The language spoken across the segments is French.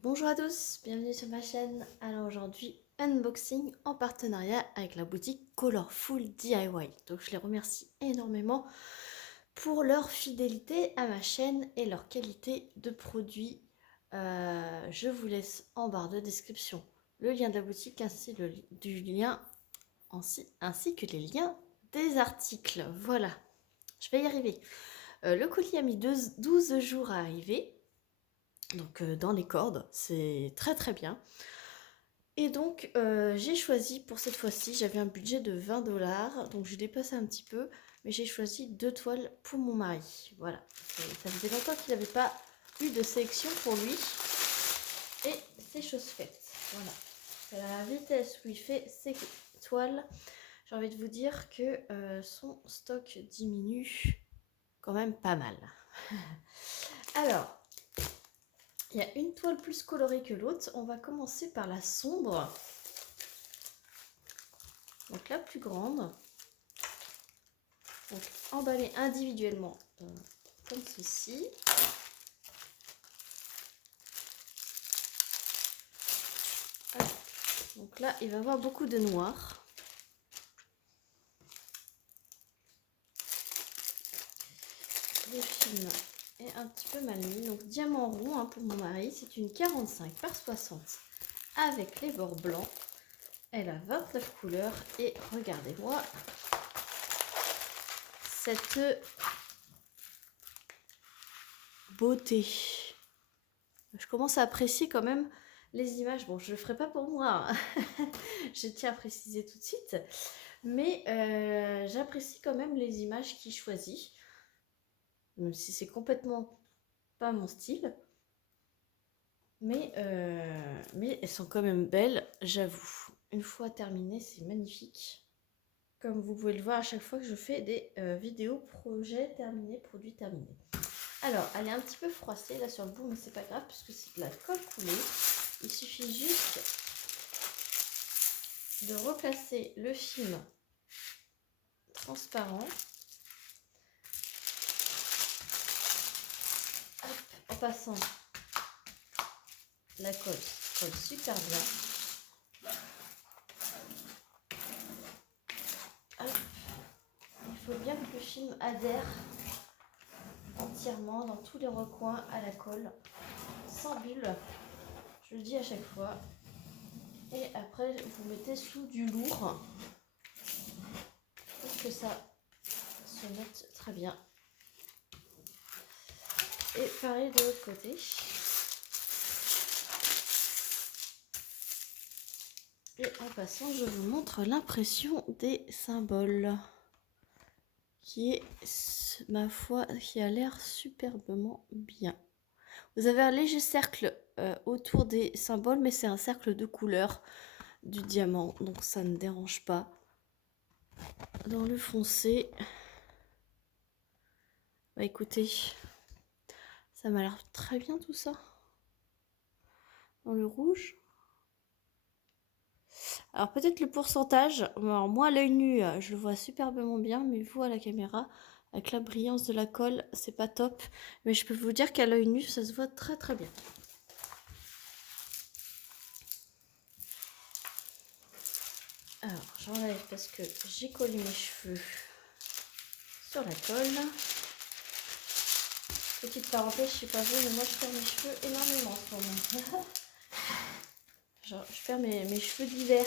Bonjour à tous, bienvenue sur ma chaîne. Alors aujourd'hui, unboxing en partenariat avec la boutique Colorful DIY. Donc je les remercie énormément pour leur fidélité à ma chaîne et leur qualité de produit. Je vous laisse en barre de description le lien de la boutique ainsi que les liens des articles. Voilà, je vais y arriver. Le colis a mis 12 jours à arriver. Donc dans les cordes, c'est très très bien. Et donc j'ai choisi pour cette fois-ci, j'avais un budget de 20 $, donc je dépasse un petit peu, mais j'ai choisi 2 toiles pour mon mari. Voilà, ça faisait longtemps qu'il n'avait pas eu de sélection pour lui, et c'est chose faite. Voilà, à la vitesse où il fait ses toiles, j'ai envie de vous dire que son stock diminue quand même pas mal. Alors, il y a une toile plus colorée que l'autre. On va commencer par la sombre. Donc la plus grande. Donc emballée individuellement comme ceci. Hop. Donc là, il va y avoir beaucoup de noir. Le film est un petit peu mal mis. Donc diamant rond hein, pour mon mari. C'est une 45 par 60 avec les bords blancs. Elle a 29 couleurs. Et regardez-moi cette beauté. Je commence à apprécier quand même les images. Bon, je ne le ferai pas pour moi, hein. Je tiens à préciser tout de suite. Mais j'apprécie quand même les images qu'il choisit. Même si c'est complètement pas mon style. Mais elles sont quand même belles, j'avoue. Une fois terminé, c'est magnifique. Comme vous pouvez le voir à chaque fois que je fais des vidéos projet terminé, produit terminé. Alors, elle est un petit peu froissée là sur le bout, mais c'est pas grave puisque c'est de la colle coulée. Il suffit juste de replacer le film transparent. Hop, en passant la colle super bien. Hop. Il faut bien que le film adhère entièrement dans tous les recoins à la colle, sans bulle. Je le dis à chaque fois. Et après, vous mettez sous du lourd pour que ça se mette très bien. Et pareil de l'autre côté. Et en passant, je vous montre l'impression des symboles, qui est, ma foi, qui a l'air superbement bien. Vous avez un léger cercle autour des symboles, mais c'est un cercle de couleur du diamant, donc ça ne dérange pas. Dans le foncé, bah écoutez, ça m'a l'air très bien tout ça. Dans le rouge, alors peut-être le pourcentage, alors moi à l'œil nu je le vois superbement bien, mais vous à la caméra, avec la brillance de la colle, c'est pas top, mais je peux vous dire qu'à l'œil nu ça se voit très très bien. Alors j'enlève parce que j'ai collé mes cheveux sur la colle. Petite parenthèse, je sais pas vous, mais moi je perds mes cheveux énormément en ce moment. Genre, je perds mes cheveux d'hiver.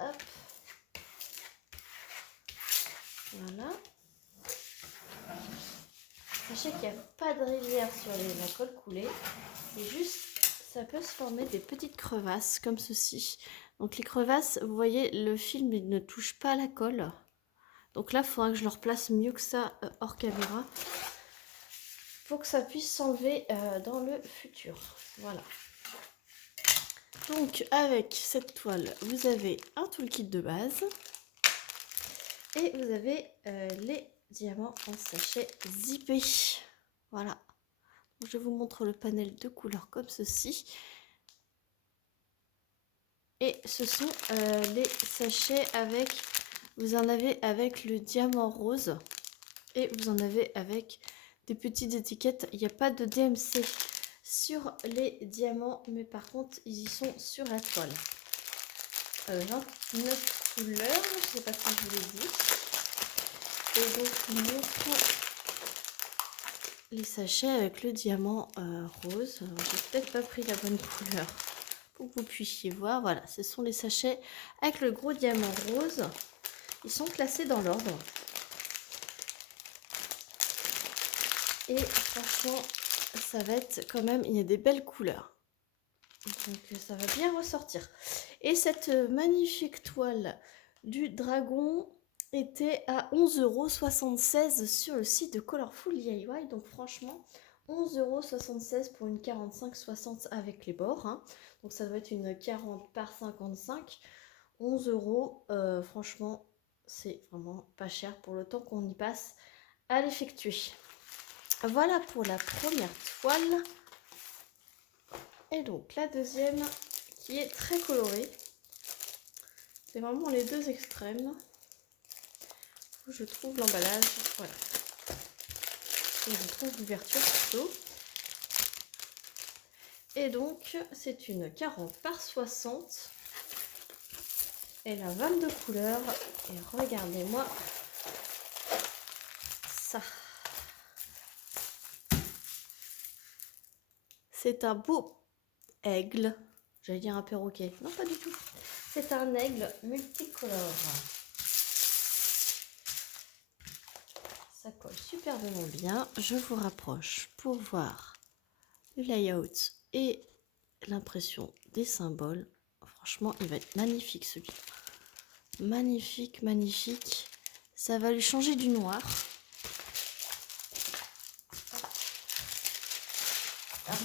Hop. Voilà. Sachez qu'il n'y a pas de rivière sur la colle coulée. C'est juste, ça peut se former des petites crevasses comme ceci. Donc les crevasses, vous voyez, le film il ne touche pas la colle. Donc là, il faudra que je le replace mieux que ça hors caméra pour que ça puisse s'enlever dans le futur. Voilà. Donc avec cette toile, vous avez un toolkit de base et vous avez les diamants en sachet zippé. Voilà. Donc, je vous montre le panel de couleurs comme ceci. Et ce sont les sachets avec Vous en avez avec le diamant rose. Et vous en avez avec des petites étiquettes. Il n'y a pas de DMC sur les diamants, mais par contre, ils y sont sur la toile. 29 couleurs, je ne sais pas si je vous l'ai dit. Et donc, je vous montre les sachets avec le diamant rose. J'ai peut-être pas pris la bonne couleur pour que vous puissiez voir. Voilà, ce sont les sachets avec le gros diamant rose. Ils sont classés dans l'ordre. Et franchement, ça va être quand même, il y a des belles couleurs. Donc ça va bien ressortir. Et cette magnifique toile du dragon était à 11,76 € sur le site de Colorful DIY. Donc franchement, 11,76 € pour une 45-60 avec les bords. Hein. Donc ça doit être une 40 par 55. 11 €. Franchement, c'est vraiment pas cher pour le temps qu'on y passe à l'effectuer. Voilà pour la première toile. Et donc la deuxième qui est très colorée. C'est vraiment les deux extrêmes. Où je trouve l'emballage. Voilà. Et je trouve l'ouverture plutôt. Et donc c'est une 40 par 60. Elle a 22 couleurs. Et regardez-moi ça. C'est un beau aigle. J'allais dire un perroquet. Non, pas du tout. C'est un aigle multicolore. Ça colle superbement bien. Je vous rapproche pour voir le layout et l'impression des symboles. Franchement, il va être magnifique celui-là. Magnifique, magnifique. Ça va lui changer du noir.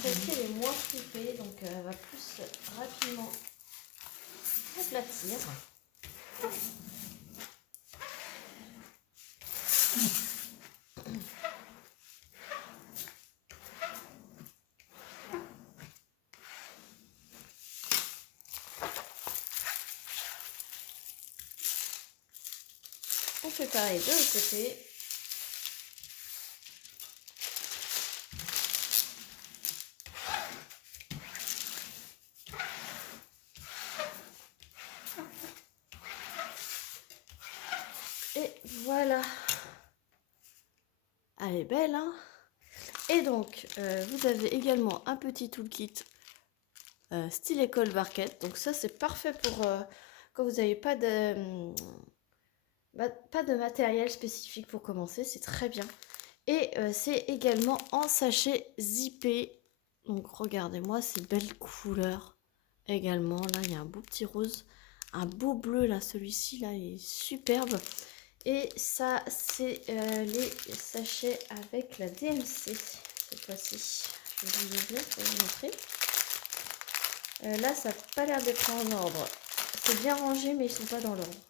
Celle-ci elle est moins flippée, donc elle va plus rapidement s'aplatir. On fait pareil de l'autre côté. Et voilà. Elle est belle, hein? Et donc, vous avez également un petit toolkit style école barquette. Donc ça, c'est parfait pour quand vous n'avez pas de matériel spécifique pour commencer. C'est très bien. Et c'est également en sachet zippé. Donc regardez-moi ces belles couleurs également. Là, il y a un beau petit rose. Un beau bleu, là, celui-ci, là, il est superbe. Et ça, c'est les sachets avec la DMC, cette fois-ci. Je vais vous ouvrir pour vous montrer. Là, ça n'a pas l'air d'être en ordre. C'est bien rangé, mais ils ne sont pas dans l'ordre.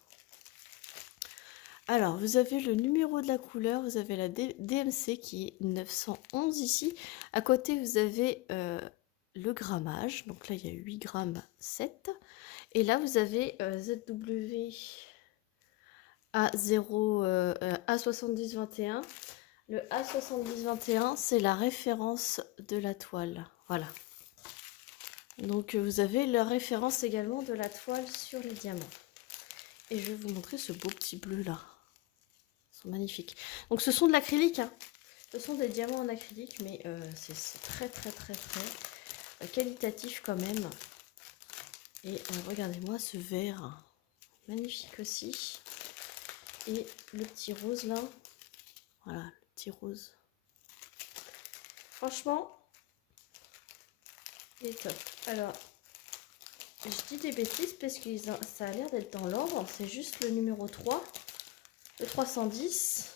Alors, vous avez le numéro de la couleur, vous avez la DMC qui est 911 ici. À côté, vous avez le grammage. Donc là, il y a 8 grammes 7. Et là, vous avez ZW A7021. Le A7021, c'est la référence de la toile. Voilà. Donc, vous avez la référence également de la toile sur les diamants. Et je vais vous montrer ce beau petit bleu là. Ils sont magnifiques. Donc, ce sont de l'acrylique. Hein. Ce sont des diamants en acrylique, mais c'est très qualitatif quand même. Et regardez-moi ce vert. Magnifique aussi. Et le petit rose là. Voilà, le petit rose. Franchement, il est top. Alors, je dis des bêtises parce que ça a l'air d'être dans l'ordre. C'est juste le numéro 3. Le 310.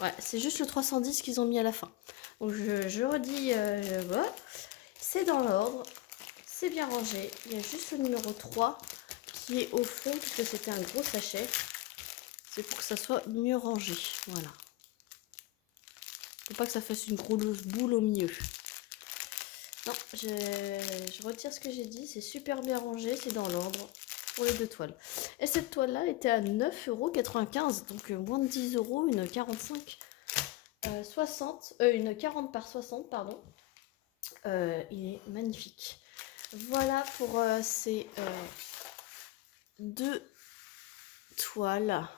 Ouais, c'est juste le 310 qu'ils ont mis à la fin. Donc, je redis, voilà. C'est dans l'ordre. C'est bien rangé. Il y a juste le numéro 3 qui est au fond puisque c'était un gros sachet. C'est pour que ça soit mieux rangé. Voilà. Faut pas que ça fasse une grosse boule au milieu. Non, je retire ce que j'ai dit. C'est super bien rangé. C'est dans l'ordre. pour les 2 toiles. Et cette toile-là était à 9,95 €, donc moins de 10 €, une 45 60, une 40 par 60, pardon. Il est magnifique. Voilà pour ces 2 toiles.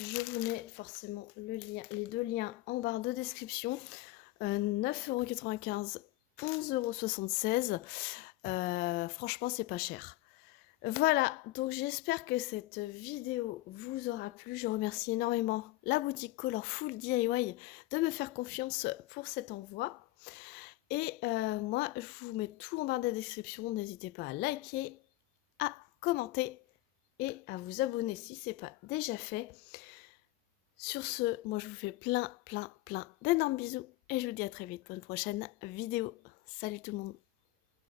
Je vous mets forcément le lien, les 2 liens en barre de description. 9,95 €, 11,76 €. Franchement, c'est pas cher. Voilà, donc j'espère que cette vidéo vous aura plu. Je remercie énormément la boutique Colorful DIY de me faire confiance pour cet envoi. Et moi, je vous mets tout en barre de description. N'hésitez pas à liker, à commenter et à vous abonner si ce n'est pas déjà fait. Sur ce, moi je vous fais plein d'énormes bisous et je vous dis à très vite pour une prochaine vidéo. Salut tout le monde!